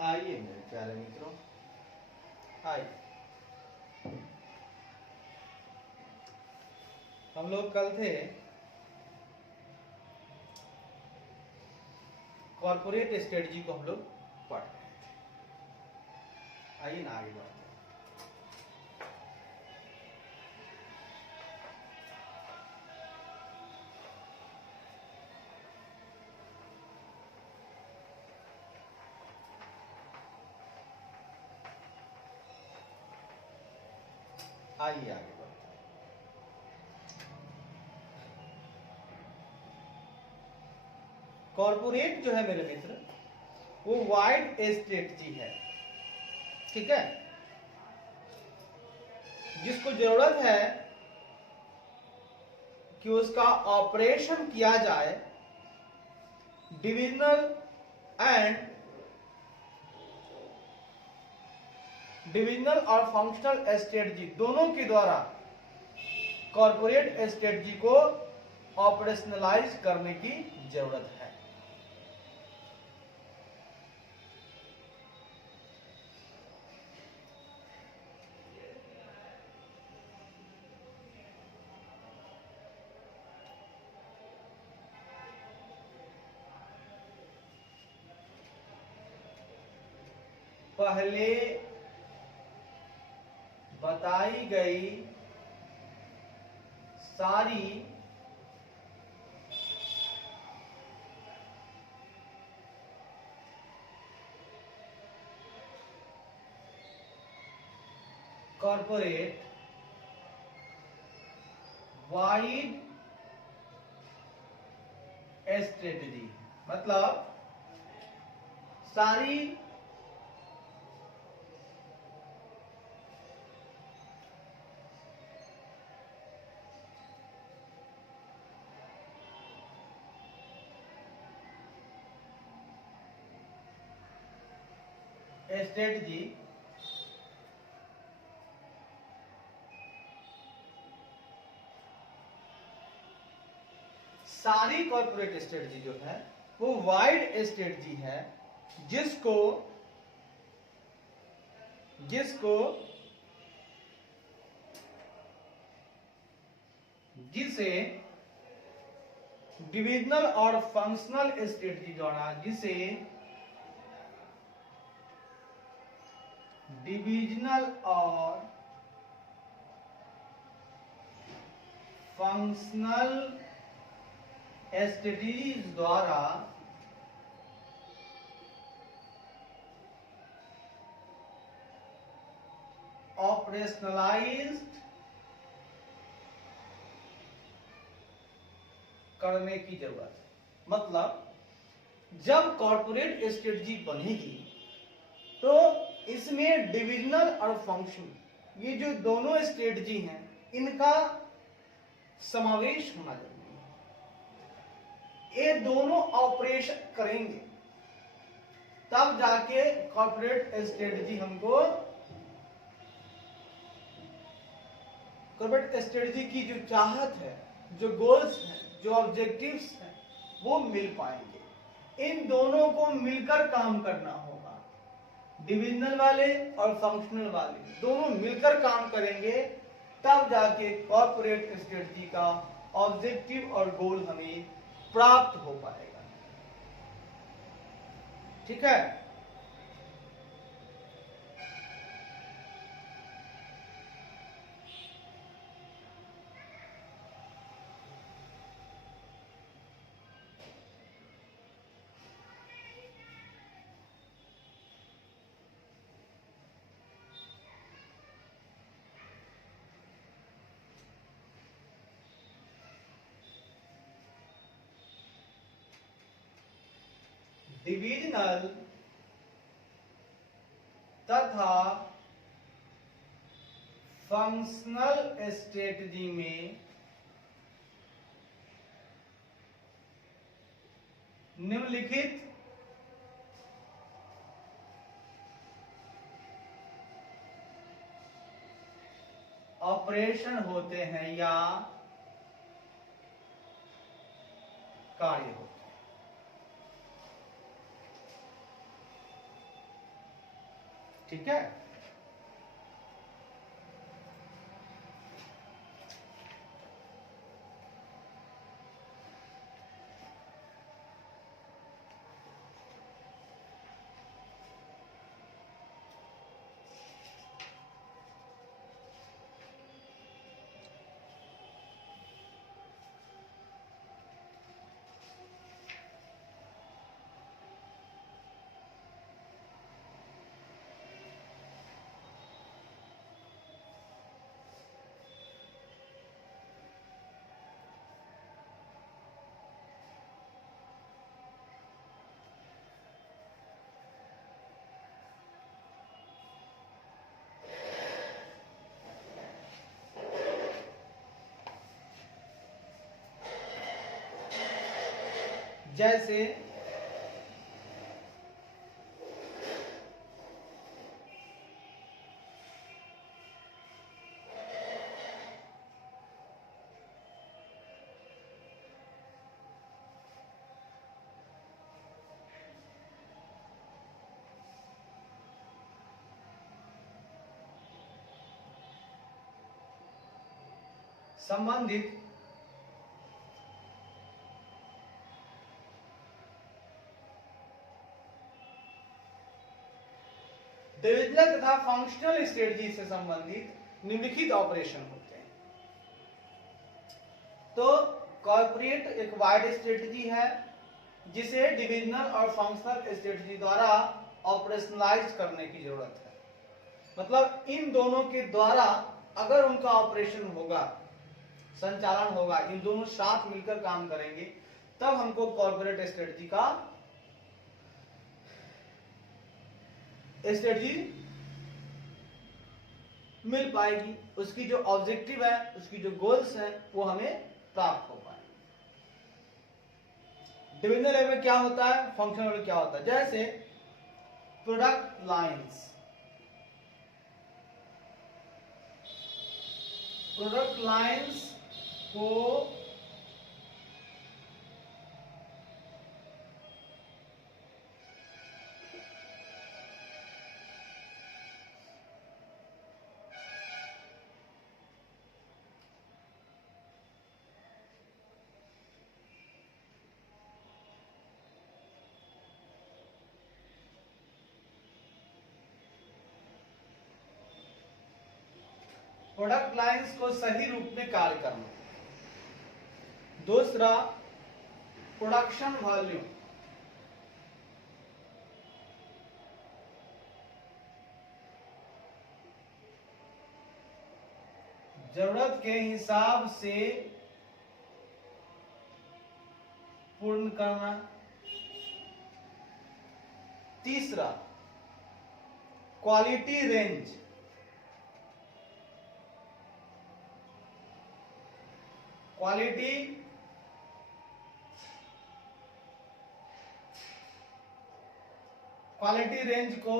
आइए मेरे प्यारे मित्रों, आइए। हम लोग कल थे कॉर्पोरेट स्ट्रेटजी को हम लोग पढ़ रहे थे। आइए ना आगे बढ़ते हैं। आइए आगे बढ़ते हैं। कॉर्पोरेट जो है मेरे मित्र, वो वाइड स्ट्रेटजी है, ठीक है, जिसको जरूरत है कि उसका ऑपरेशन किया जाए डिविजनल और फंक्शनल स्ट्रेटजी दोनों के द्वारा कॉर्पोरेट स्ट्रेटजी को ऑपरेशनलाइज करने की जरूरत है। पहले बताई गई सारी कॉर्पोरेट वाइड स्ट्रेटजी, मतलब सारी स्ट्रेटजी सारी कॉर्पोरेट स्ट्रेटजी जो है वो वाइड स्ट्रेटजी है, जिसको जिसे डिविजनल और फंक्शनल स्ट्रेटजी द्वारा डिविजनल और फंक्शनल स्ट्रेटजीज द्वारा ऑपरेशनलाइज्ड करने की जरूरत है। मतलब जब कॉर्पोरेट स्ट्रेटजी बनेगी तो इसमें डिविजनल और फंक्शनल, ये जो दोनों स्ट्रेटजी हैं, इनका समावेश होना जरूरी है। ये दोनों ऑपरेशन करेंगे तब जाके कॉर्पोरेट स्ट्रेटजी हमको, कॉर्पोरेट स्ट्रेटजी की जो चाहत है, जो गोल्स हैं, जो ऑब्जेक्टिव्स हैं, वो मिल पाएंगे। इन दोनों को मिलकर काम करना होगा। डिविजनल वाले और फंक्शनल वाले दोनों मिलकर काम करेंगे तब जाके कॉर्पोरेट स्ट्रेटजी का ऑब्जेक्टिव और गोल हमें प्राप्त हो पाएगा, ठीक है। डिविजनल तथा फंक्शनल स्ट्रेटजी में निम्नलिखित ऑपरेशन होते हैं या कार्य होते हैं। ठीक है। जैसे संबंधित डिविजनल तथा फंक्शनल स्ट्रेटजी से संबंधित निम्नलिखित ऑपरेशन होते हैं। तो कॉर्पोरेट एक वाइड स्ट्रेटजी है जिसे डिविजनल और फंक्शनल स्ट्रेटजी द्वारा ऑपरेशनलाइज करने की जरूरत है। मतलब इन दोनों के द्वारा अगर उनका ऑपरेशन होगा, संचालन होगा, इन दोनों साथ मिलकर काम करेंगे, तब हमको कॉर्पोरेट स्ट्रेटजी मिल पाएगी। उसकी जो ऑब्जेक्टिव है, उसकी जो गोल्स है, वो हमें प्राप्त हो पाएंगे। डिविजनल लेवल में क्या होता है, फंक्शनल लेवल में क्या होता है। जैसे प्रोडक्ट लाइंस, प्रोडक्ट लाइंस को प्रोडक्ट लाइंस को सही रूप में कार्य करना। दूसरा प्रोडक्शन वॉल्यूम, जरूरत के हिसाब से पूर्ण करना। तीसरा क्वालिटी रेंज, क्वालिटी रेंज को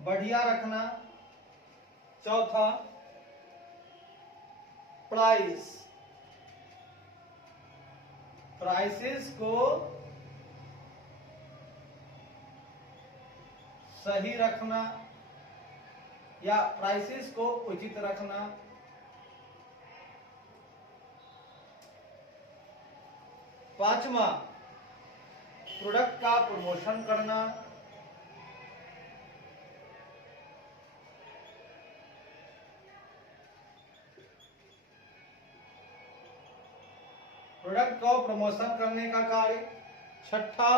बढ़िया रखना। चौथा प्राइसेस को सही रखना या प्राइसेस को उचित रखना। पांचवा प्रोडक्ट का प्रमोशन करना। प्रोडक्ट को प्रमोशन करने का कार्य। छठा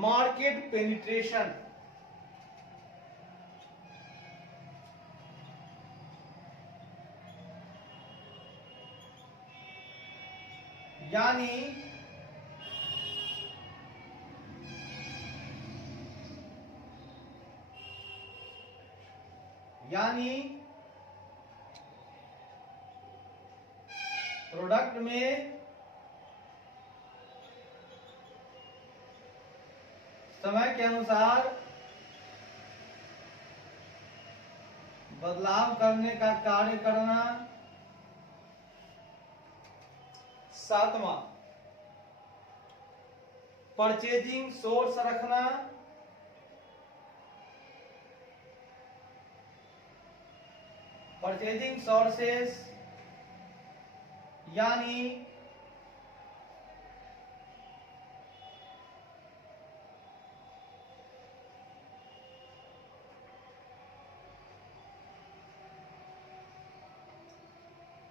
मार्केट पेनिट्रेशन, यानी प्रोडक्ट में समय के अनुसार बदलाव करने का कार्य करना। सातवां परचेजिंग सोर्स रखना, परचेजिंग सोर्सेस यानी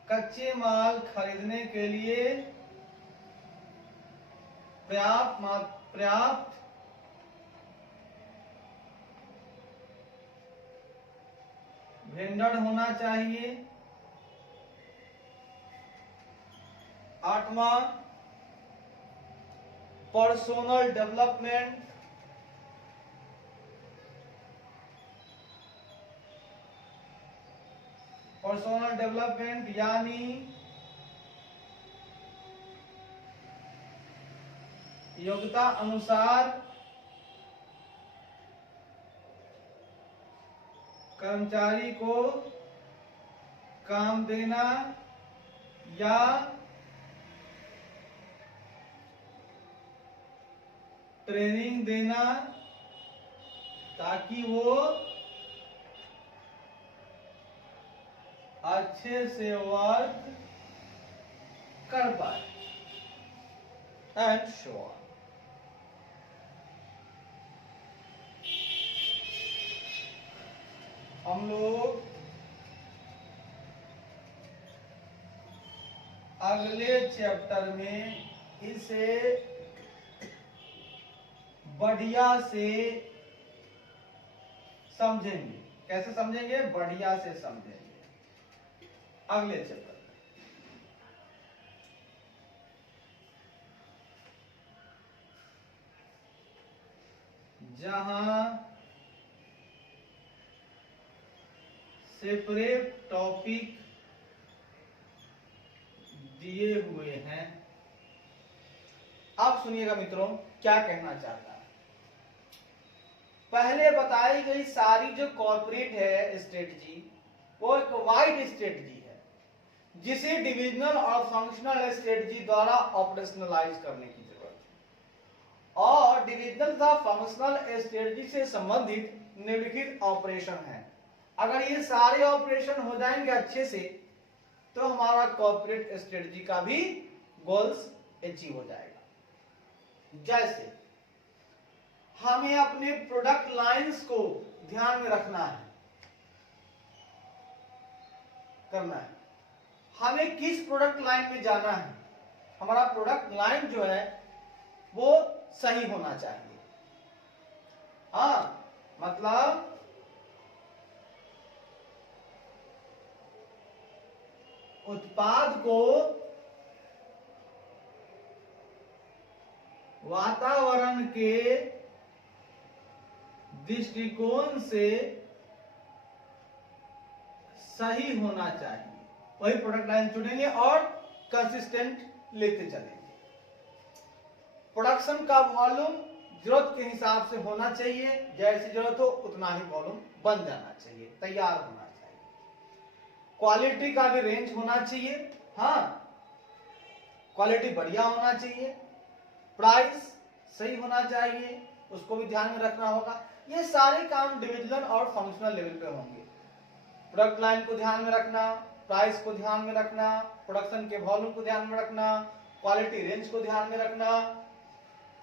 कच्चे माल खरीदने के लिए पर्याप्त वेंडर होना चाहिए। 8वां पर्सनल डेवलपमेंट, पर्सनल डेवलपमेंट यानी योग्यता अनुसार कर्मचारी को काम देना या ट्रेनिंग देना ताकि वो अच्छे से वर्क कर पाए एंड शो ऑन। हम लोग अगले चैप्टर में इसे बढ़िया से समझेंगे। कैसे समझेंगे? बढ़िया से समझेंगे अगले चैप्टर में। जहां सेपरेट टॉपिक दिए हुए हैं। अब सुनिएगा मित्रों क्या कहना चाहता है। पहले बताई गई सारी जो कॉर्पोरेट है स्ट्रेटजी वो एक वाइड स्ट्रेटजी है जिसे डिविजनल और फंक्शनल स्ट्रेटजी द्वारा ऑपरेशनलाइज करने की जरूरत है। और डिविजनल तथा फंक्शनल स्ट्रेटजी से संबंधित निम्नलिखित ऑपरेशन है। अगर ये सारे ऑपरेशन हो जाएंगे अच्छे से तो हमारा कॉर्पोरेट स्ट्रेटजी का भी गोल्स अचीव हो जाएगा। जैसे हमें अपने प्रोडक्ट लाइंस को ध्यान में रखना है, करना है। हमें किस प्रोडक्ट लाइन में जाना है, हमारा प्रोडक्ट लाइन जो है वो सही होना चाहिए। हाँ, मतलब उत्पाद को वातावरण के दृष्टिकोण से सही होना चाहिए। वही प्रोडक्ट लाइन चुनेंगे और कंसिस्टेंट लेते चलेंगे। प्रोडक्शन का वॉल्यूम जरूरत के हिसाब से होना चाहिए, जैसी जरूरत हो उतना ही वॉल्यूम बन जाना चाहिए, तैयार होना चाहिए। क्वालिटी का भी रेंज होना चाहिए। हाँ, क्वालिटी बढ़िया होना चाहिए। प्राइस सही होना चाहिए, उसको भी ध्यान में रखना होगा। ये सारे काम डिविजनल और फंक्शनल लेवल पे होंगे। प्रोडक्ट लाइन को ध्यान में रखना, प्राइस को ध्यान में रखना, प्रोडक्शन के वॉल्यूम को ध्यान में रखना, क्वालिटी रेंज को ध्यान में रखना,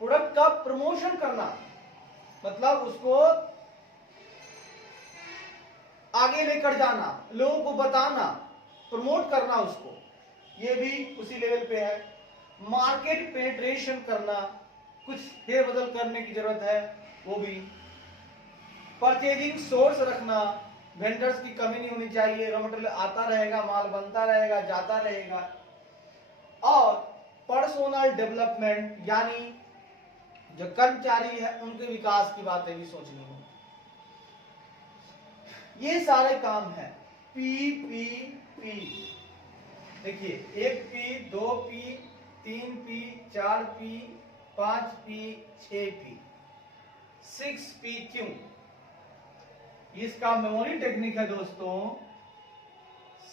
प्रोडक्ट का प्रमोशन करना, मतलब उसको आगे लेकर जाना, लोगों को बताना, प्रमोट करना उसको, ये भी उसी लेवल पे है। मार्केट पेनिट्रेशन करना, कुछ फेर बदल करने की जरूरत है, वो भी। परचेजिंग सोर्स रखना, वेंडर्स की कमी नहीं होनी चाहिए, रॉ मटेरियल आता रहेगा, माल बनता रहेगा, जाता रहेगा। और पर्सनल डेवलपमेंट यानी जो कर्मचारी है उनके विकास की बातें भी सोचनी होगी। ये सारे काम है PPP। देखिए 1P, 2P, 3P, 4P, 5P, 6P, 6P क्यों? इसका मेमोरी टेक्निक है दोस्तों।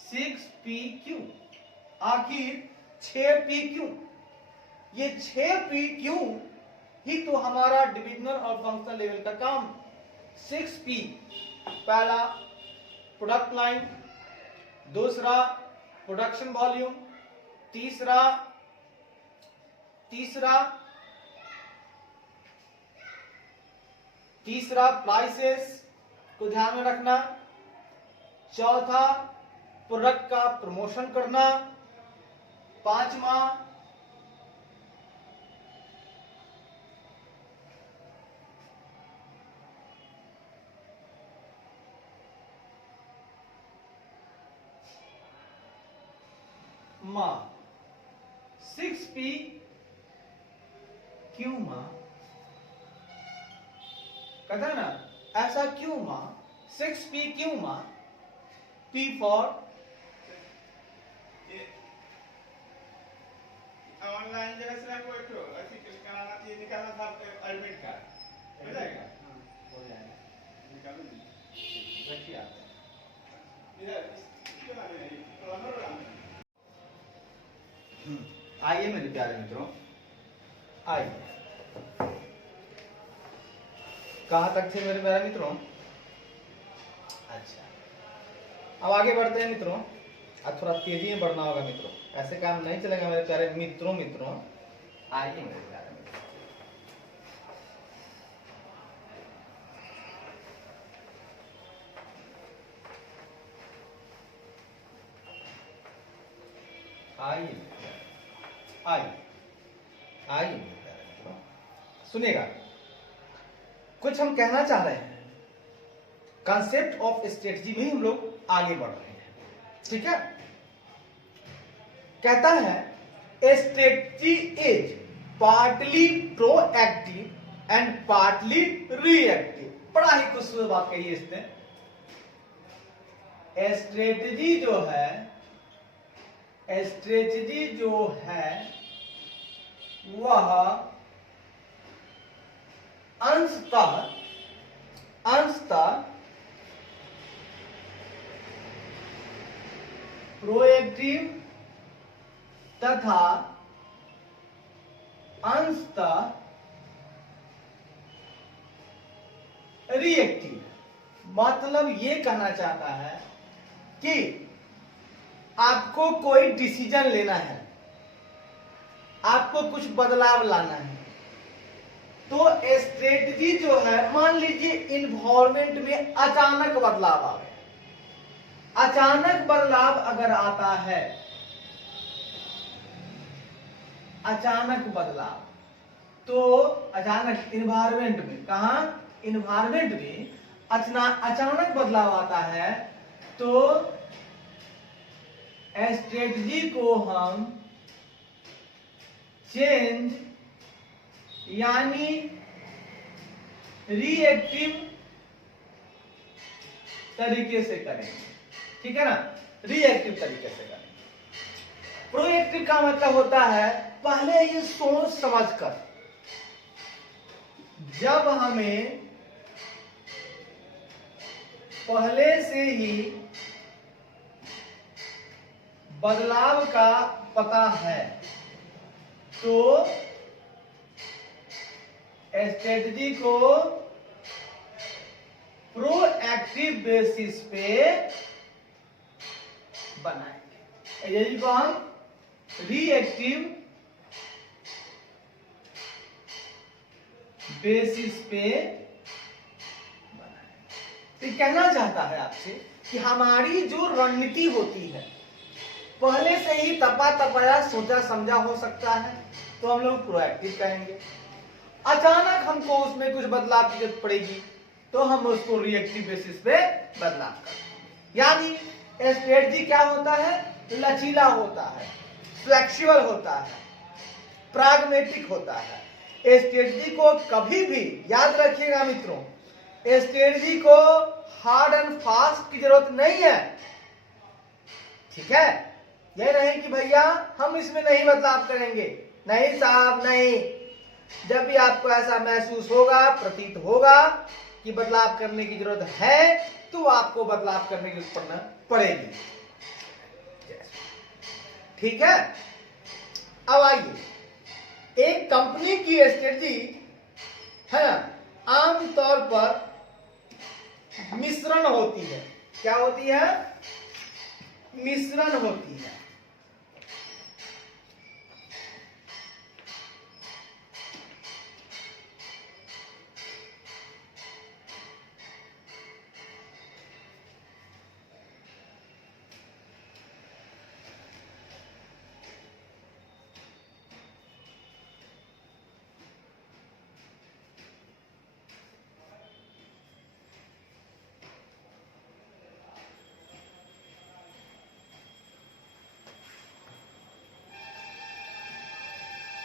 6P क्यों? आखिर 6P क्यों? ये 6P क्यों ही तो हमारा डिविजनल और फंक्शनल लेवल का काम। 6P, पहला प्रोडक्ट लाइन, दूसरा प्रोडक्शन वॉल्यूम, तीसरा प्राइसेस को ध्यान में रखना, चौथा प्रोडक्ट का प्रमोशन करना, पांचवा मां। 6P क्यों मां? कहता है ना, ऐसा क्यों मां? 6P क्यों मां? P फॉर ऑनलाइन जगह से आपको एक ऐसी क्लिक कराना चाहिए, निकालना था एडमिट कार्ड, हो जाएगा? हो जाएगा, निकालो रखिए आप इधर इसके बारे में तो अनोर आइए मेरे प्यारे मित्रों, आइए। कहां तक थे मेरे प्यारे मित्रों? अच्छा, अब आगे बढ़ते हैं मित्रों। अब थोड़ा तेजी में बढ़ना होगा मित्रों, ऐसे काम नहीं चलेगा मेरे प्यारे मित्रों। आइए मेरे प्यारे मित्रों, आइए मेरे प्यारे मित्रों, सुनिएगा। कुछ हम कहना चाह रहे हैं, कॉन्सेप्ट ऑफ स्ट्रेटजी में हम लोग आगे बढ़ रहे हैं, ठीक है। कहता है strategy is partly proactive and partly reactive. बड़ा ही खूबसूरत बात कही है इसने। स्ट्रेटजी जो है वह अंशतः प्रोएक्टिव तथा अंशतः रिएक्टिव। मतलब ये कहना चाहता है कि आपको कोई डिसीजन लेना है, आपको कुछ बदलाव लाना है, तो स्ट्रेटजी जो है, मान लीजिए इन्वायरमेंट में अचानक बदलाव आ गया, अचानक बदलाव अगर आता है, अचानक बदलाव, तो अचानक इन्वायरमेंट में, कहा इन्वायरमेंट में अचानक बदलाव आता है, तो स्ट्रेटजी को हम चेंज यानी रिएक्टिव तरीके से करेंगे, ठीक है ना, रिएक्टिव तरीके से करेंगे। प्रोएक्टिव का मतलब होता है पहले ही सोच समझकर, जब हमें पहले से ही बदलाव का पता है, तो स्ट्रेटजी को प्रोएक्टिव बेसिस पे बनाएंगे, यही को हम रिएक्टिव बेसिस पे बनाएंगे। तो कहना चाहता है आपसे कि हमारी जो रणनीति होती है, पहले से ही तपा तपाया सोचा समझा हो सकता है, तो हम लोग प्रोएक्टिव कहेंगे। अचानक हमको उसमें कुछ बदलाव की जरूरत पड़ेगी, तो हम उसको रिएक्टिव बेसिस पे बदलाव करेंगे। यानी स्ट्रेटजी क्या होता है? लचीला होता है, फ्लेक्सिबल होता है, प्राग्मेटिक होता है। स्ट्रेटजी को कभी भी याद रखिएगा मित्रों, स्ट्रेटजी को हार्ड एंड फास्ट की जरूरत नहीं है, ठीक है। यह नहीं कि भैया हम इसमें नहीं बदलाव करेंगे, नहीं साहब नहीं। जब भी आपको ऐसा महसूस होगा, प्रतीत होगा कि बदलाव करने की जरूरत है, तो आपको बदलाव करने की जरूरत पड़ेगी, ठीक है। अब आइए, एक कंपनी की स्ट्रेटजी है ना, आमतौर पर मिश्रण होती है। क्या होती है? मिश्रण होती है।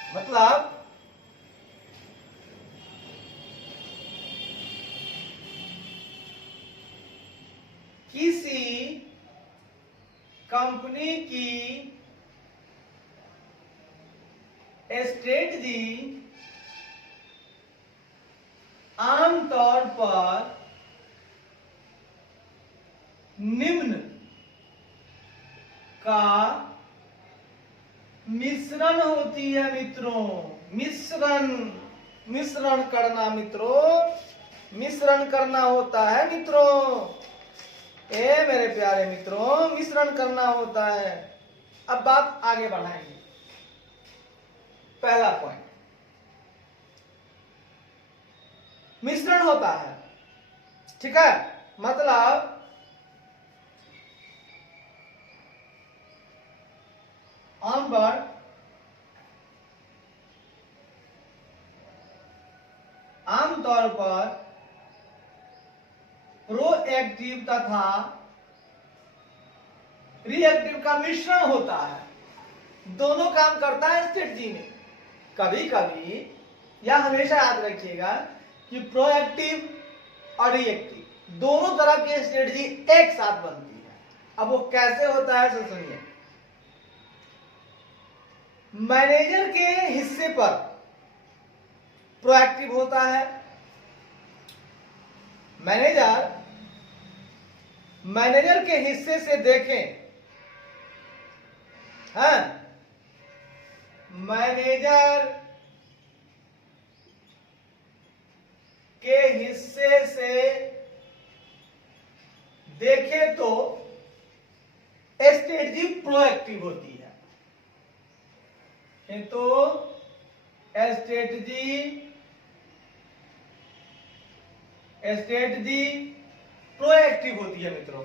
मतलब किसी कंपनी की स्ट्रेटजी आमतौर पर निम्न का मिश्रण होती है मित्रों। मिश्रण करना मित्रों, मिश्रण करना होता है मित्रों। ए मेरे प्यारे मित्रों, मिश्रण करना होता है। अब बात आगे बढ़ाएंगे। पहला पॉइंट, मिश्रण होता है, ठीक है। मतलब आमतौर पर प्रोएक्टिव तथा रिएक्टिव का मिश्रण होता है। दोनों काम करता है स्ट्रेटजी में। कभी कभी या हमेशा याद रखिएगा कि प्रोएक्टिव और रिएक्टिव दोनों तरह की स्ट्रेटजी एक साथ बनती है। अब वो कैसे होता है तो सुनिए। मैनेजर के हिस्से पर प्रोएक्टिव होता है। मैनेजर के हिस्से से देखें, हाँ, मैनेजर के हिस्से से देखें तो स्ट्रेटजी प्रोएक्टिव होती है। तो स्ट्रेटजी प्रोएक्टिव होती है मित्रों।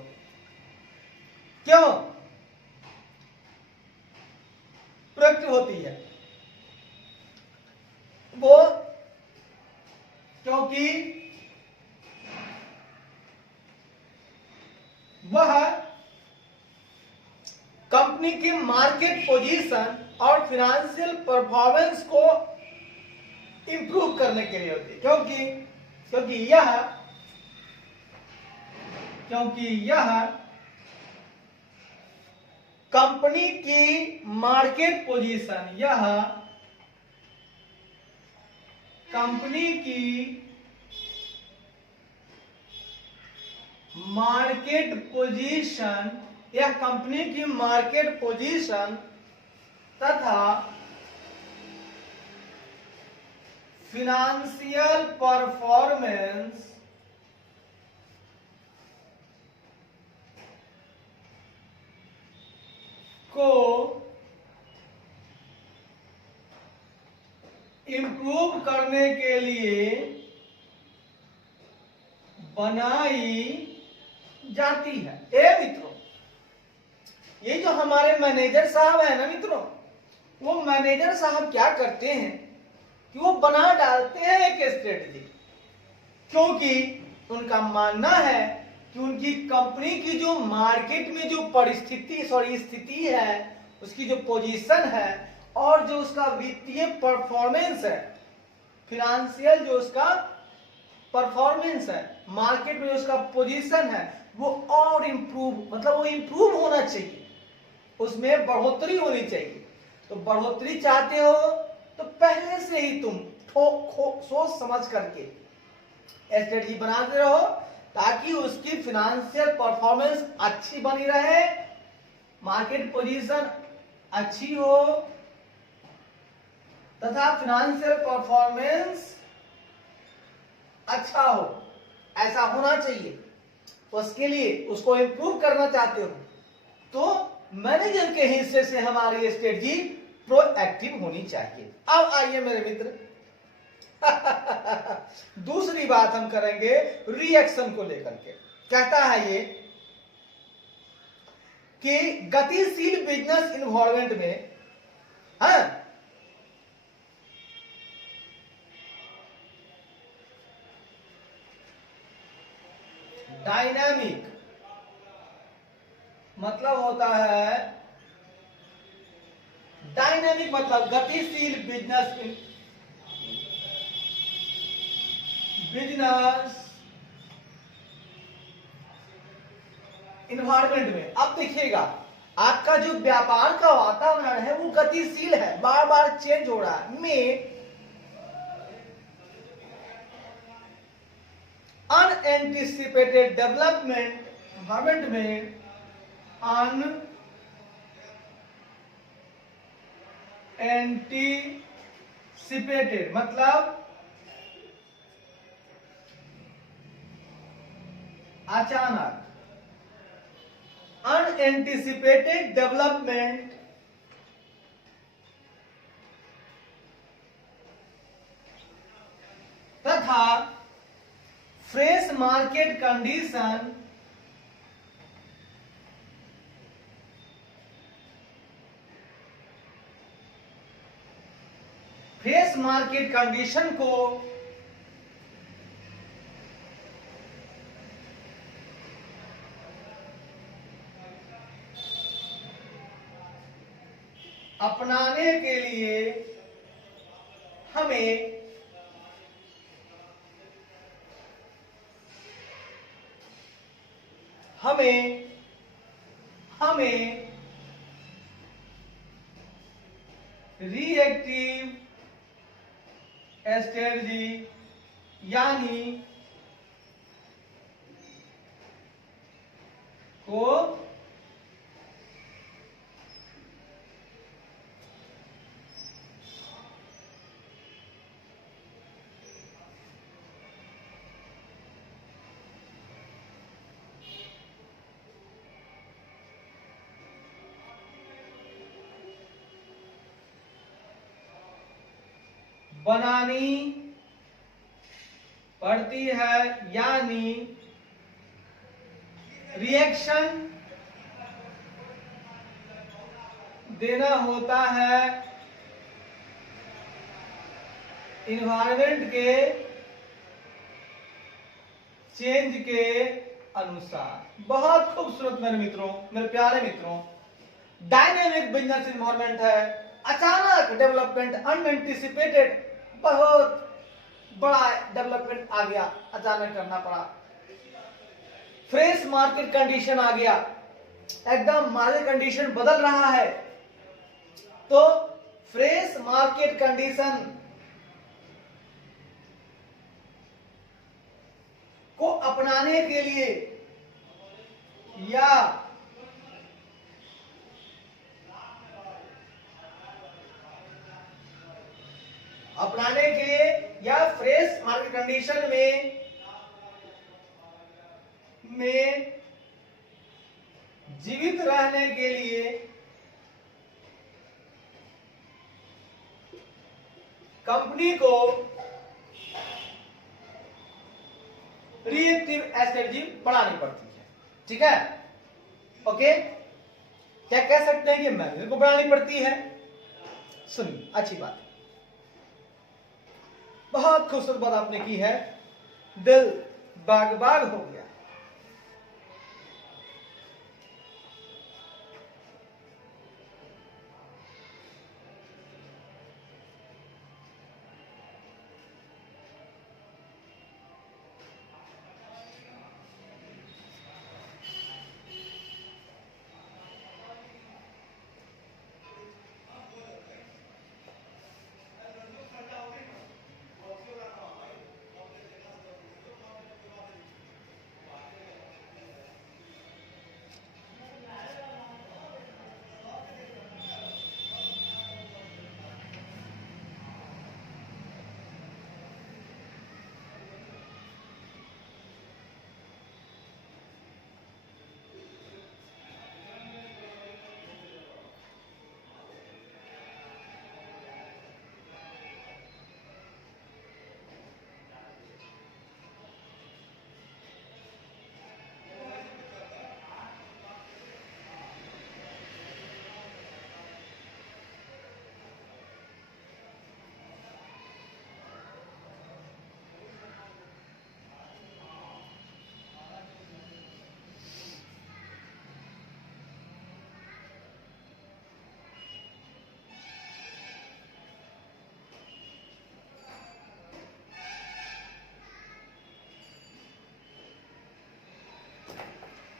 क्यों प्रोएक्टिव होती है? वो क्योंकि वह कंपनी की मार्केट पोजीशन और फिनेंशियल परफॉर्मेंस को इंप्रूव करने के लिए होती है। क्योंकि यह कंपनी की मार्केट पोजीशन, यह कंपनी की मार्केट पोजीशन, यह कंपनी की मार्केट पोजीशन तथा फिनेंशियल परफॉर्मेंस को इंप्रूव करने के लिए बनाई जाती है। ए मित्रों, ये जो हमारे मैनेजर साहब है ना मित्रों, वो मैनेजर साहब क्या करते हैं कि वो बना डालते हैं एक स्ट्रेटजी। क्योंकि उनका मानना है कि उनकी कंपनी की जो मार्केट में जो स्थिति है, उसकी जो पोजीशन है और जो उसका वित्तीय परफॉर्मेंस है, फिनेंशियल जो उसका परफॉर्मेंस है, मार्केट में जो उसका पोजीशन है, वो और इंप्रूव, मतलब वो इंप्रूव होना चाहिए, उसमें बढ़ोतरी होनी चाहिए। तो बढ़ोतरी चाहते हो तो पहले से ही तुम सोच समझ करके स्ट्रेटजी बनाते रहो ताकि उसकी फिनेंशियल परफॉर्मेंस अच्छी बनी रहे, मार्केट पोजीशन अच्छी हो तथा फिनेंशियल परफॉर्मेंस अच्छा हो, ऐसा होना चाहिए, उसके लिए उसको इंप्रूव करना चाहते हो तो मैनेजर के हिस्से से हमारी स्ट्रेटजी प्रोएक्टिव होनी चाहिए। अब आइए मेरे मित्र दूसरी बात हम करेंगे रिएक्शन को लेकर के। कहता है ये कि गतिशील बिजनेस इन्वायरमेंट में डायनामिक मतलब होता है, डायनामिक मतलब गतिशील बिजनेस इन्वायरमेंट में। अब देखिएगा आपका जो व्यापार का वातावरण है वो गतिशील है, बार बार चेंज हो रहा है। में अनएंटिसिपेटेड डेवलपमेंट इन्वायरमेंट में अनएंटिसिपेटेड मतलब अचानक, अनएंटिसिपेटेड डेवलपमेंट तथा फ्रेश मार्केट कंडीशन को अपनाने के लिए हमें रिएक्टिव स्ट्रेटजी यानी को बनानी पड़ती है, यानी रिएक्शन देना होता है इन्वायरमेंट के चेंज के अनुसार। बहुत खूबसूरत मेरे मित्रों, मेरे प्यारे मित्रों, डायनेमिक बिजनेस इन्वायरमेंट है, अचानक डेवलपमेंट, अनएंटिसिपेटेड, बहुत बड़ा डेवलपमेंट आ गया, अचानक करना पड़ा। फ्रेश मार्केट कंडीशन आ गया, एकदम मार्केट कंडीशन बदल रहा है, तो फ्रेश मार्केट कंडीशन को अपनाने के लिए या फ्रेश मार्केट कंडीशन में जीवित रहने के लिए कंपनी को रिएक्टिव स्ट्रेटजी बढ़ानी पड़ती है। ठीक है, ओके, क्या कह सकते हैं कि मैनेजर को बढ़ानी पड़ती है? सुनिए, अच्छी बात है, बहुत खूबसूरत बात आपने की है, दिल बाग बाग हो गया।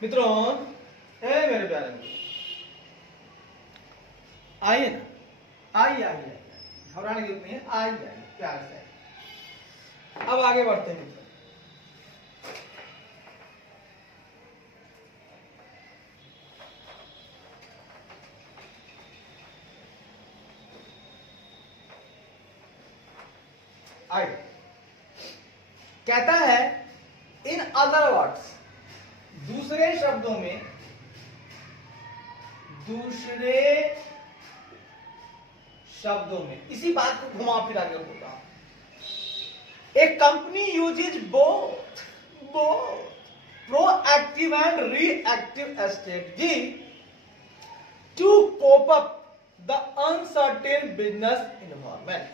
मित्रों, ए मेरे प्यारे मित्रों, आइए ना, आइए आइए आइए, घबराने की जरूरत नहीं है, आइए प्यार से। अब आगे बढ़ते हैं मित्रों। आइए, कहता है इन अदर वर्ड्स, दूसरे शब्दों में, दूसरे शब्दों में, इसी बात को घुमा फिरा के बोल रहा हूं। A company uses both proactive and reactive strategy to cope up the uncertain business environment.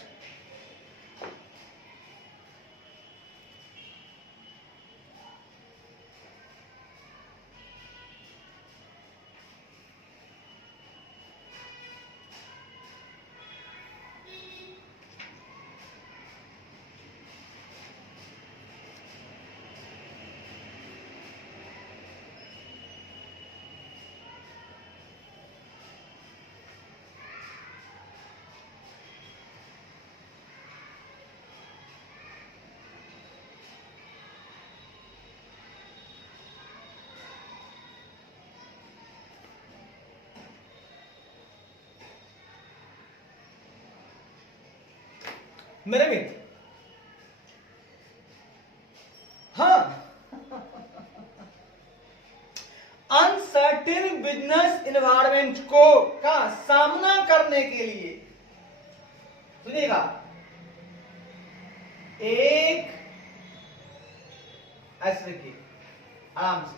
मेरे मित्र, हाँ, अनसर्टेन बिजनेस इन्वायरमेंट को का सामना करने के लिए, सुनिएगा, एक ऐसे की आराम से,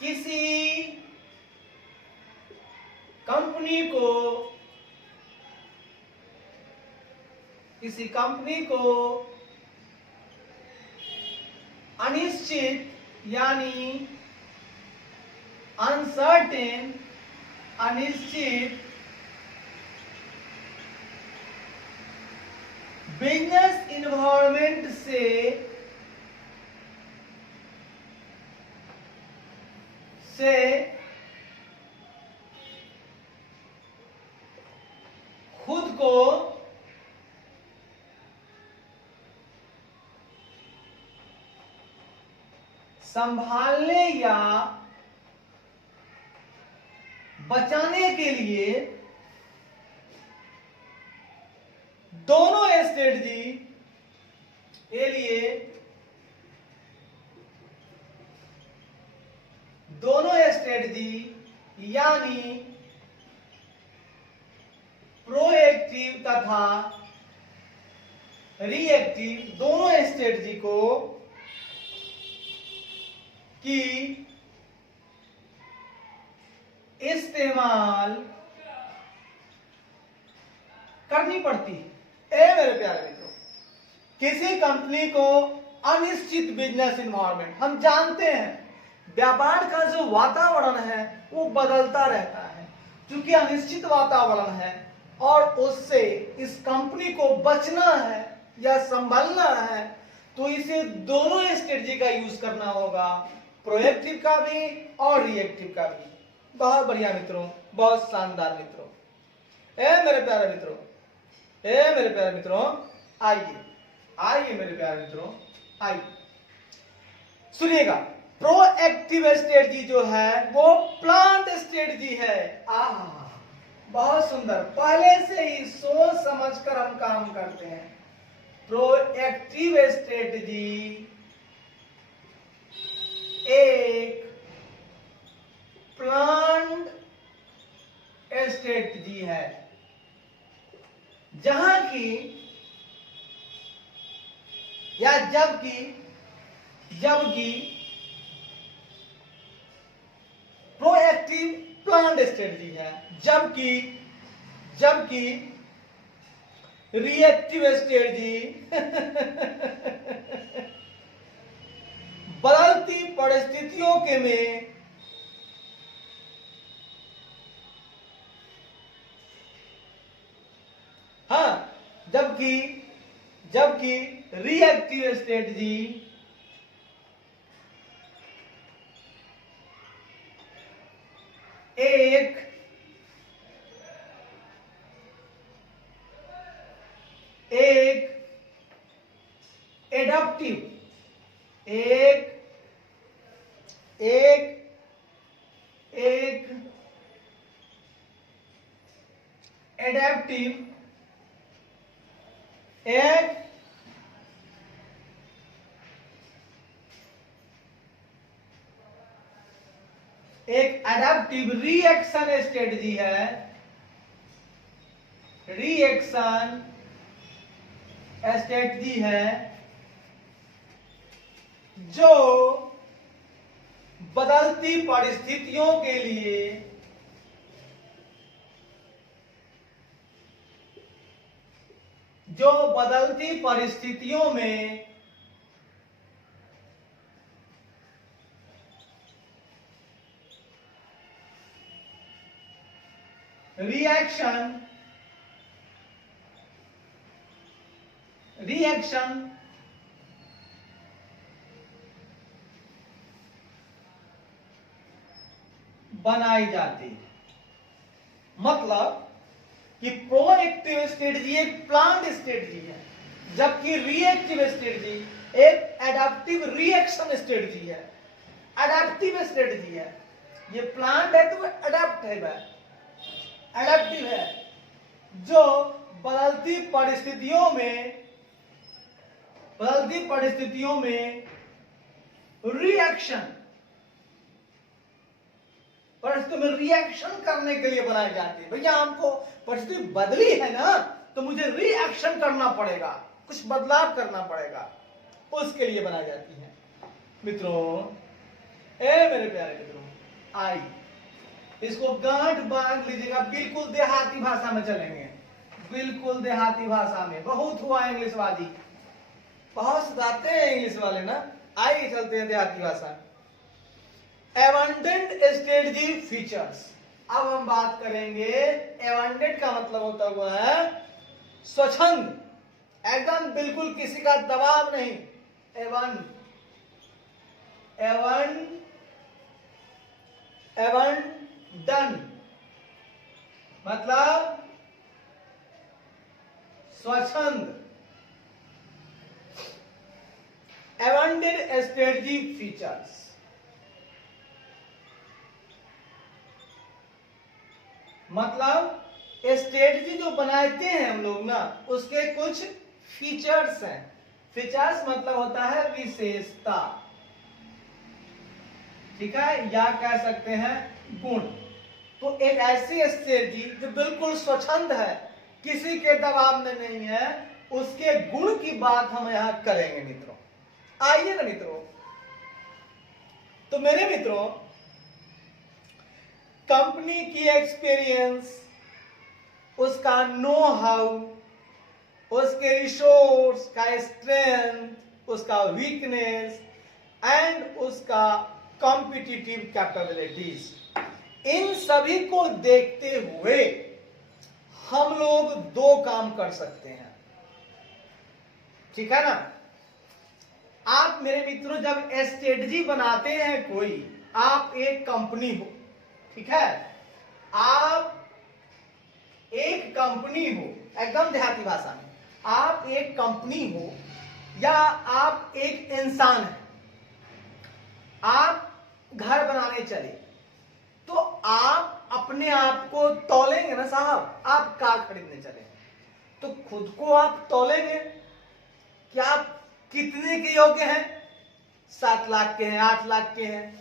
किसी कंपनी को अनिश्चित यानी अनसर्टेन, अनिश्चित बिजनेस इन्वायरमेंट से खुद को संभालने या बचाने के लिए दोनों स्ट्रेटजी के लिए, दोनों स्ट्रेटजी यानी प्रोएक्टिव तथा रिएक्टिव दोनों स्ट्रेटजी को की इस्तेमाल करनी पड़ती है। ए मेरे प्यारे मित्रों, किसी कंपनी को अनिश्चित बिजनेस इन्वायरमेंट, हम जानते हैं व्यापार का जो वातावरण है वो बदलता रहता है, क्योंकि अनिश्चित वातावरण है और उससे इस कंपनी को बचना है या संभलना है, तो इसे दोनों स्ट्रेटजी का यूज करना होगा, प्रोएक्टिव का भी और रिएक्टिव का भी। बहुत बढ़िया मित्रों, बहुत शानदार मित्रों। ए मेरे प्यारे मित्रों, ए मेरे प्यारे मित्रों, आइए आइए मेरे प्यारे मित्रों, आइए सुनिएगा। प्रोएक्टिव स्ट्रेटजी जो है वो प्लांट स्ट्रेटजी है। आहा, बहुत सुंदर, पहले से ही सोच समझकर हम काम करते हैं। प्रोएक्टिव स्ट्रेटजी एक प्लांट स्ट्रेटजी है, जहां की या जबकि प्रोएक्टिव प्लांट स्ट्रेटजी है, जबकि रिएक्टिव स्ट्रेटजी बदलती परिस्थितियों के में जबकि रिएक्टिव स्ट्रेटजी एडॉप्टिव, एक एडेप्टिव, एक एडेप्टिव रिएक्शन स्ट्रेटजी है, रिएक्शन स्ट्रेटजी है जो बदलती परिस्थितियों के लिए में रिएक्शन बनाई जाती है। मतलब कि प्रोएक्टिव स्ट्रेटजी एक प्लान्ड स्ट्रेटजी है, जबकि रिएक्टिव स्ट्रेटजी एक एडाप्टिव रिएक्शन स्ट्रेटजी है, एडाप्टिव स्ट्रेटजी है। ये प्लान्ड है तो एडाप्ट है, एडाप्टिव है जो बदलती परिस्थितियों में रिएक्शन करने के लिए बनाई जाती है। भैया हमको परिस्थिति बदली है ना, तो मुझे रिएक्शन करना पड़ेगा, कुछ बदलाव करना पड़ेगा, उसके लिए बनाई जाती है। मित्रों, मेरे प्यारे मित्रों, आई इसको गांठ बांध लीजिएगा, बिल्कुल देहाती भाषा में चलेंगे, बिल्कुल देहाती भाषा में। बहुत हुआ इंग्लिशबाजी, बहुत सुधारते हैं इंग्लिश वाले ना, आइए चलते हैं देहाती भाषा। Abundant strategy features. अब हम बात करेंगे, एबंडेंट का मतलब होता हुआ है स्वच्छंद, एकदम बिल्कुल किसी का दबाव नहीं। एबंडन मतलब स्वच्छंद। एबंडेंट स्ट्रेटजी फीचर्स मतलब स्ट्रेटजी जो बनाते हैं हम लोग ना, उसके कुछ फीचर्स हैं। फीचर्स मतलब होता है विशेषता, ठीक है, या कह सकते हैं गुण। तो एक ऐसी स्ट्रेटजी जो बिल्कुल स्वच्छंद है, किसी के दबाव में नहीं है, उसके गुण की बात हम यहां करेंगे मित्रों। आइए ना मित्रों, तो मेरे मित्रों, कंपनी की एक्सपीरियंस, उसका नो हाउ, उसके रिसोर्स का स्ट्रेंथ, उसका वीकनेस एंड उसका कॉम्पिटिटिव कैपेबिलिटीज, इन सभी को देखते हुए हम लोग दो काम कर सकते हैं, ठीक है ना। आप मेरे मित्रों जब स्ट्रेटजी बनाते हैं कोई, आप एक कंपनी हो, ठीक है, आप एक कंपनी हो, एकदम देहाती भाषा में, आप एक कंपनी हो या आप एक इंसान है, आप घर बनाने चले, तो आप अपने आप को तौलेंगे ना साहब। आप कार खरीदने चले तो खुद को आप तौलेंगे कि आप कितने के योग्य हैं, 7 लाख के हैं, 8 लाख के हैं।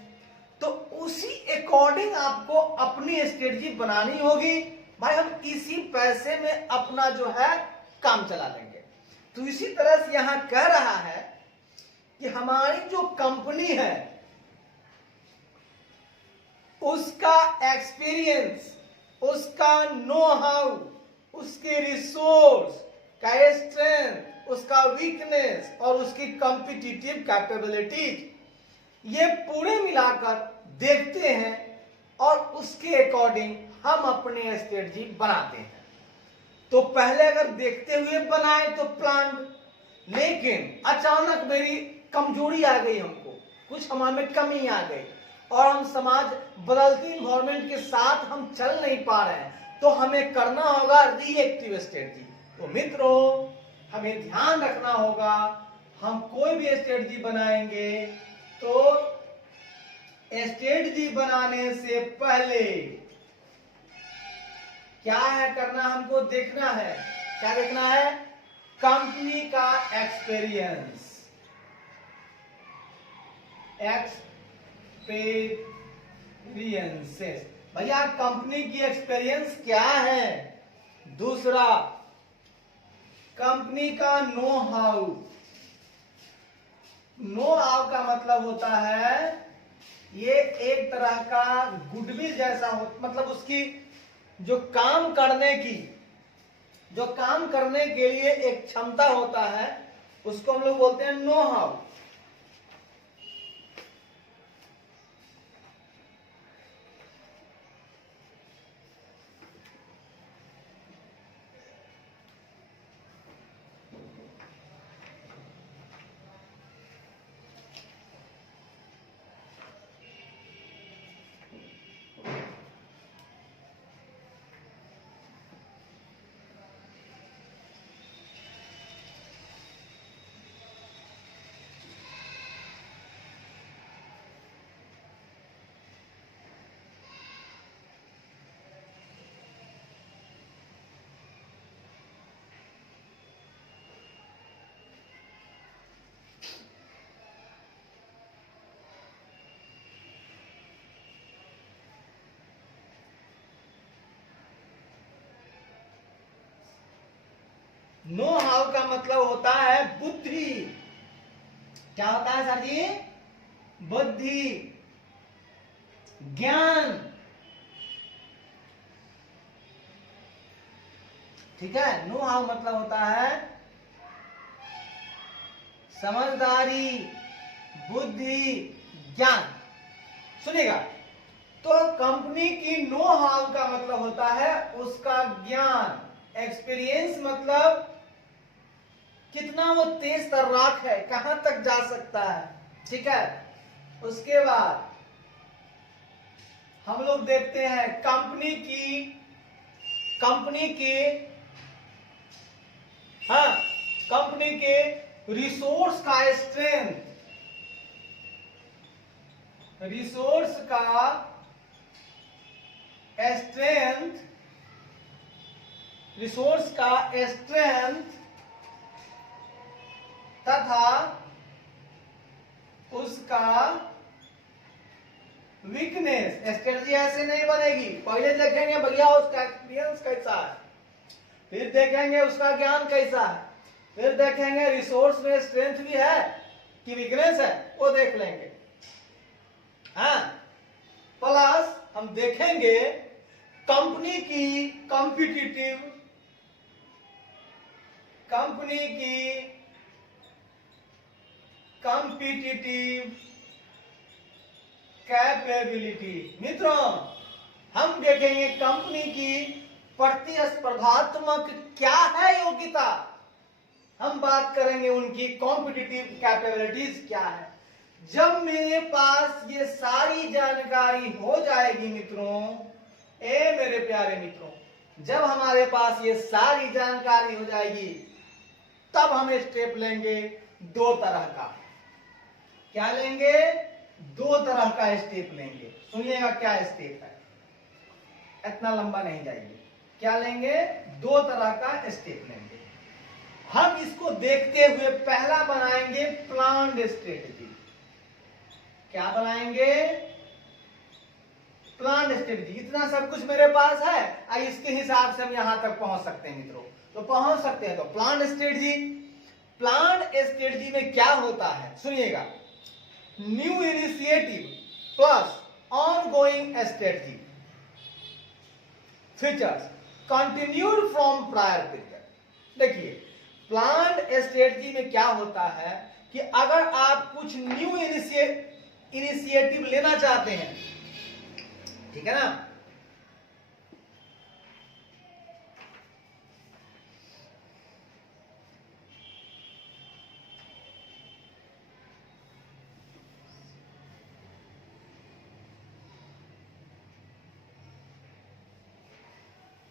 तो उसी अकॉर्डिंग आपको अपनी स्ट्रेटजी बनानी होगी। भाई हम इसी पैसे में अपना जो है काम चला लेंगे। तो इसी तरह से यहां कह रहा है कि हमारी जो कंपनी है उसका एक्सपीरियंस, उसका नो हाउ, उसके रिसोर्स का स्ट्रेंथ, उसका वीकनेस और उसकी कॉम्पिटिटिव कैपेबिलिटीज, ये पूरे मिलाकर देखते हैं और उसके अकॉर्डिंग हम अपने स्ट्रेटजी बनाते हैं। तो पहले अगर देखते हुए बनाए तो प्लान, लेकिन अचानक मेरी कमजोरी आ गई, हमको कुछ हमारे में कमी आ गई और हम समाज बदलती इन्वायरमेंट के साथ हम चल नहीं पा रहे हैं, तो हमें करना होगा रिएक्टिव स्ट्रेटजी। तो मित्रों हमें ध्यान रखना होगा, हम कोई भी स्ट्रेटजी बनाएंगे तो स्ट्रेटजी बनाने से पहले क्या है करना, हमको देखना है, क्या देखना है, कंपनी का एक्सपीरियंस, एक्सपीरियंसेस, भैया कंपनी की एक्सपीरियंस क्या है। दूसरा, कंपनी का नो हाउ। नो हाउ का मतलब होता है ये एक तरह का गुडविल जैसा हो, मतलब उसकी जो काम करने के लिए एक क्षमता होता है, उसको हम लोग बोलते हैं नो हाउ। नो हाउ का मतलब होता है बुद्धि। क्या होता है सर जी? बुद्धि, ज्ञान। ठीक है, नो हाउ मतलब होता है समझदारी, बुद्धि, ज्ञान। सुनिएगा, तो कंपनी की नो हाउ का मतलब होता है उसका ज्ञान। एक्सपीरियंस मतलब कितना वो तेज तर्राक है, कहां तक जा सकता है। ठीक है, उसके बाद हम लोग देखते हैं कंपनी के रिसोर्स का स्ट्रेंथ, तथा उसका वीकनेस। स्ट्रेटजी ऐसे नहीं बनेगी, पहले देखेंगे भैया उसका एक्सपीरियंस कैसा है, फिर देखेंगे उसका ज्ञान कैसा है, फिर देखेंगे रिसोर्स में स्ट्रेंथ भी है कि वीकनेस है, वो देख लेंगे। हाँ, प्लस हम देखेंगे कंपनी की कॉम्पिटिटिव कैपेबिलिटी। मित्रों, हम देखेंगे कंपनी की प्रतिस्पर्धात्मक क्या है योग्यता, हम बात करेंगे उनकी कॉम्पिटिटिव कैपेबिलिटीज क्या है। जब मेरे पास ये सारी जानकारी हो जाएगी मित्रों, मेरे प्यारे मित्रों, जब हमारे पास ये सारी जानकारी हो जाएगी तब हम स्टेप लेंगे दो तरह का। क्या लेंगे? दो तरह का स्टेप लेंगे। सुनिएगा क्या स्टेप है, इतना लंबा नहीं जाएंगे। क्या लेंगे? दो तरह का स्टेप लेंगे। हम इसको देखते हुए पहला बनाएंगे प्लान्ड स्ट्रेटजी। क्या बनाएंगे? Planned strategy. इतना सब कुछ मेरे पास है, इसके हिसाब से हम यहां तक पहुंच सकते हैं मित्रों, तो पहुंच सकते हैं। तो प्लान्ड स्ट्रेटजी में क्या होता है सुनिएगा, new initiative plus ongoing strategy features continued from prior period. देखिए, प्लान्ड स्ट्रेटजी में क्या होता है कि अगर आप कुछ न्यू इनिशिएटिव लेना चाहते हैं, ठीक है ना,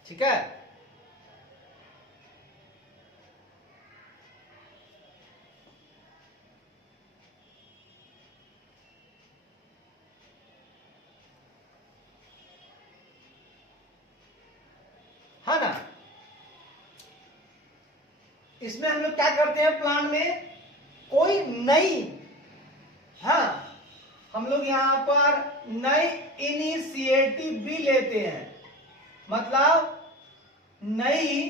ठीक है, इसमें हम लोग क्या करते हैं प्लान में, कोई नई, हाँ हम लोग यहां पर नई इनिशिएटिव भी लेते हैं, मतलब नई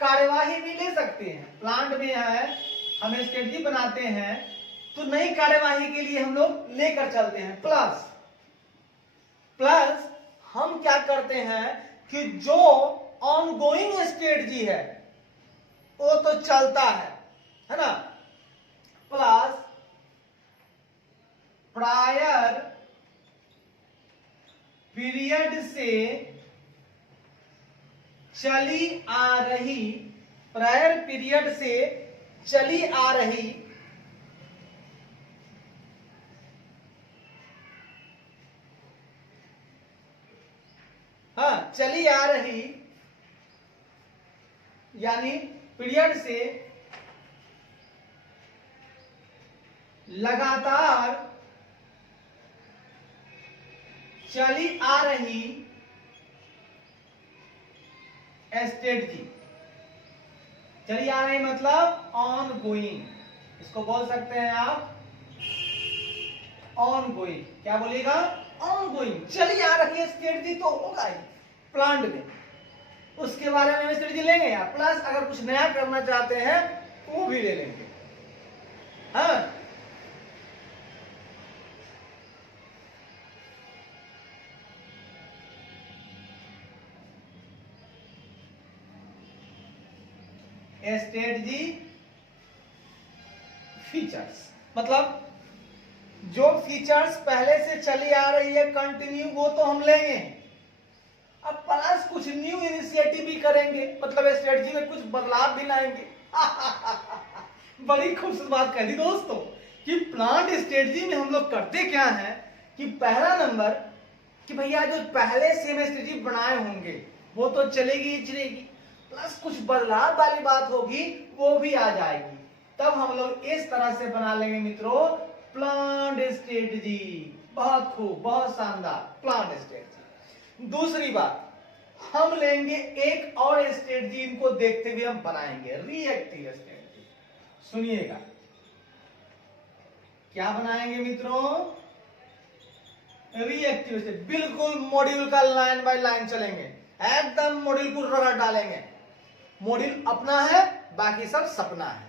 कार्यवाही भी ले सकते हैं। प्लांट में है हम स्ट्रेटजी बनाते हैं तो नई कार्यवाही के लिए हम लोग लेकर चलते हैं। प्लस हम क्या करते हैं कि जो ऑनगोइंग स्ट्रेटजी है वो तो चलता है ना, प्लस प्रायर पीरियड से चली आ रही, प्रायर पीरियड से चली आ रही चली आ रही यानी पीरियड से लगातार चली आ रही स्ट्रेटजी, चली आ रही मतलब ऑन गोइंग, इसको बोल सकते हैं आप ऑन गोइंग। क्या बोलेगा, ऑन गोइंग, चली आ रही स्ट्रेटजी तो होगा ही प्लांट में, उसके बारे में स्ट्रेटजी लेंगे या प्लस अगर कुछ नया करना चाहते हैं तो वो भी ले लेंगे। हाँ स्ट्रेटजी फीचर्स, मतलब जो फीचर्स पहले से चली आ रही है कंटिन्यू वो तो हम लेंगे, अब प्लस कुछ न्यू इनिशिएटिव भी करेंगे, मतलब स्ट्रेटजी में कुछ बदलाव भी लाएंगे। बड़ी खूबसूरत बात कह दी दोस्तों कि प्लांट स्ट्रेटजी में हम लोग करते क्या है कि पहला नंबर कि भैया जो पहले से हम स्ट्रेटजी बनाए होंगे वो तो चलेगी ही चलेगी, प्लस कुछ बदलाव वाली बात होगी वो भी आ जाएगी, तब हम लोग इस तरह से बना लेंगे मित्रों प्लांट स्ट्रेटजी। बहुत खूब, बहुत शानदार प्लांट स्ट्रेटजी। दूसरी बात, हम लेंगे एक और स्ट्रेटजी, इनको देखते हुए हम बनाएंगे रिएक्टिव स्ट्रेटजी। सुनिएगा क्या बनाएंगे मित्रों, रिएक्टिव स्ट्रेटजी। बिल्कुल मॉड्यूल का लाइन बाय लाइन चलेंगे, एकदम मॉड्यूल को रगड़ डालेंगे। मॉड्यूल अपना है बाकी सब सपना है,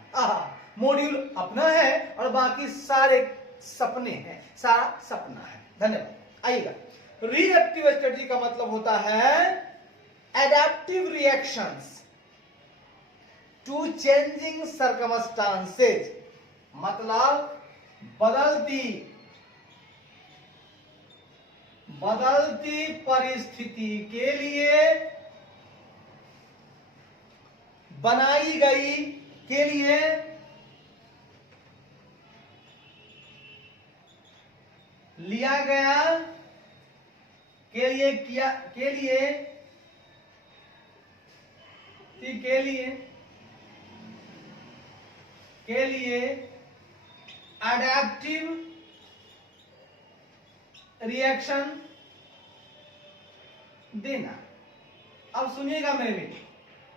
मॉड्यूल अपना है और बाकी सारे सपने हैं, सारा सपना है। धन्यवाद। आइएगा, रिएक्टिव स्ट्रेटजी का मतलब होता है adaptive reactions to changing circumstances, मतलब बदलती परिस्थिति के लिए बनाई गई के लिए लिया गया के लिए किया के लिए एडेप्टिव रिएक्शन देना। अब सुनिएगा मेरे,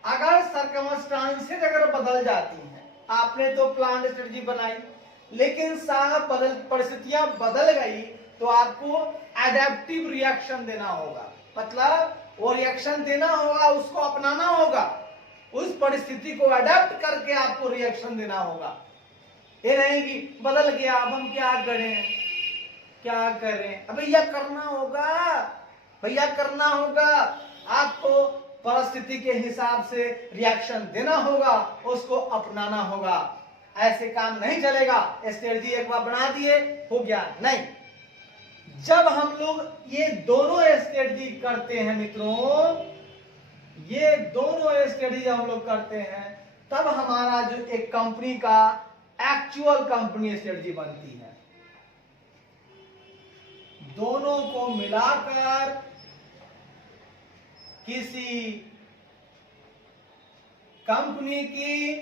अगर सर्कमस्टांसेस अगर बदल जाती हैं, आपने तो प्लान स्ट्रेटजी बनाई लेकिन साहब परिस्थितियां बदल गई तो आपको एडेप्टिव रिएक्शन देना होगा, मतलब वो रिएक्शन देना होगा, उसको अपनाना होगा, उस परिस्थिति को अडेप्ट करके आपको रिएक्शन देना होगा। ये नहीं कि बदल गया अब हम क्या करें, अब भैया करना होगा, आपको परिस्थिति के हिसाब से रिएक्शन देना होगा, उसको अपनाना होगा। ऐसे काम नहीं चलेगा, स्ट्रेटजी एक बार बना दिए हो गया, नहीं। जब हम लोग ये दोनों स्ट्रेटजी करते हैं मित्रों, ये दोनों स्ट्रेटजी हम लोग करते हैं, तब हमारा जो एक कंपनी का एक्चुअल कंपनी स्ट्रेटजी बनती है। दोनों को मिलाकर किसी कंपनी की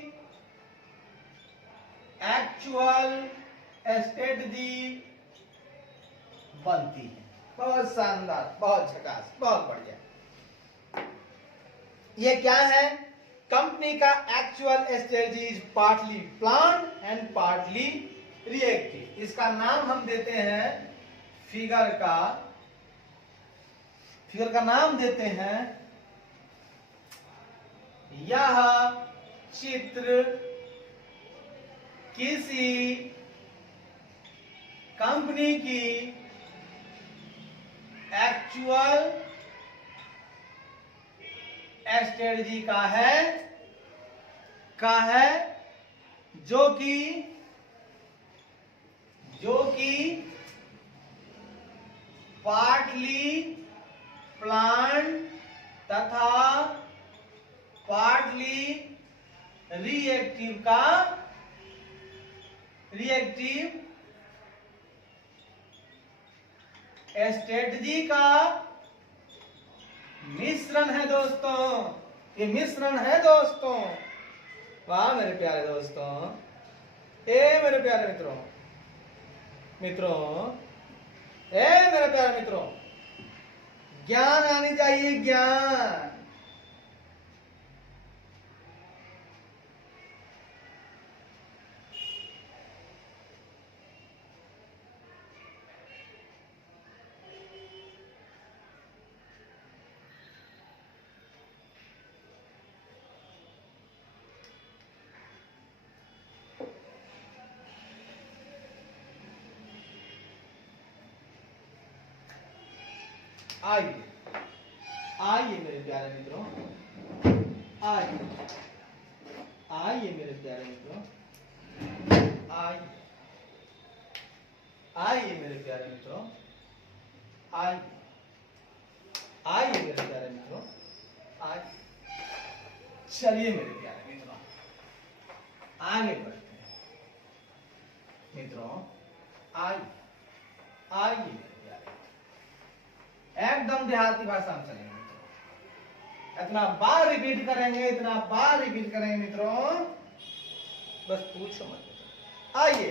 एक्चुअल स्ट्रेटजी बनती है। बहुत शानदार, बहुत झकास, बहुत बढ़िया। ये क्या है, कंपनी का actual strategy is partly plan and partly reactive. इसका नाम हम देते हैं फिगर का नाम देते हैं यह चित्र किसी कंपनी की एक्चुअल स्ट्रेटजी का है जो कि पार्टली प्लान तथा पार्टली रिएक्टिव स्ट्रेटजी का मिश्रण है दोस्तों। ये मिश्रण है दोस्तों। वाह मेरे प्यारे दोस्तों, मेरे प्यारे मित्रों, मेरे प्यारे मित्रों, ज्ञान आनी चाहिए, ज्ञान। आइए मेरे प्यारे मित्रों, आइए मेरे प्यारे मित्रों, आइए मेरे प्यारे मित्रों, आइए मेरे प्यारे मित्रों, चलिए मेरे प्यारे मित्रों आगे बढ़ते हैं। मित्रों आइए एकदम देहाती भाषा में चलेंगे मित्रों। इतना बार रिपीट करेंगे मित्रों, बस पूछो मत। आइए